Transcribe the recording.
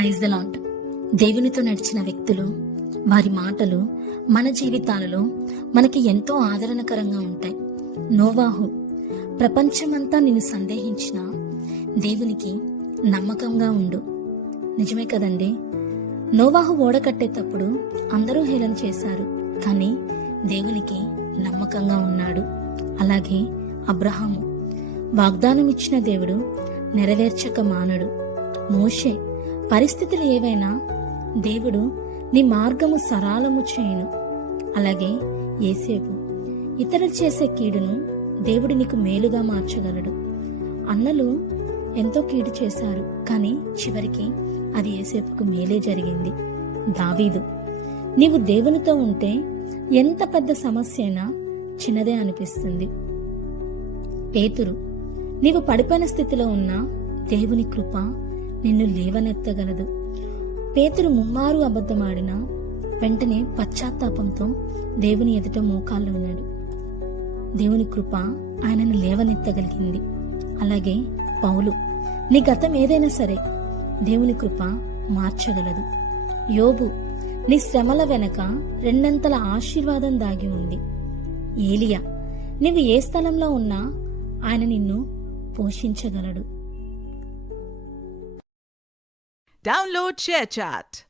Praise the lord. దేవునితో నడిచిన వ్యక్తులు, వారి మాటలు మన జీవితాలలో మనకి ఎంతో ఆదరణకరంగా ఉంటాయి. నోవాహు, ప్రపంచమంతా నిన్ను సందేహించినా దేవునికి నమ్మకంగా ఉండు. నిజమే కదండి. నోవాహు ఓడ కట్టేటప్పుడు అందరూ హేళన చేశారు, కానీ దేవునికి నమ్మకంగా ఉన్నాడు. అలాగే అబ్రహాము, వాగ్దానం ఇచ్చిన దేవుడు నెరవేర్చక మానడు. మోషే, పరిస్థితులు ఏవైనా దేవుడు నీ మార్గము సరళము చేయును. అలాగే యేసేపు, ఇతరులు చేసే కీడును దేవుడు నీకు మేలుగా మార్చగలడు. అన్నలు ఎంతో కీడు చేశారు, కానీ చివరికి అది యేసేపుకు మేలే జరిగింది. దావీదు, నీవు దేవునితో ఉంటే ఎంత పెద్ద సమస్య అయినా చిన్నదే అనిపిస్తుంది. పేతురు, నీవు పడిపోయిన స్థితిలో ఉన్నా దేవుని కృప నిన్ను లేవనెత్తగలదు. పేతురు ముమ్మారు అబద్ధమాడినా వెంటనే పశ్చాత్తాపంతో దేవుని ఎదుట మోకాళ్ళు ఉన్నాడు. దేవుని కృప ఆయనను లేవనెత్తగలిగింది. అలాగే పౌలు, నీ గతం ఏదైనా సరే దేవుని కృప మార్చగలదు. యోబు, నీ శ్రమల వెనక రెండంతల ఆశీర్వాదం దాగి ఉంది. ఏలియా, నీవు ఏ స్థలంలో ఉన్నా ఆయన నిన్ను పోషించగలడు. Download ShareChat.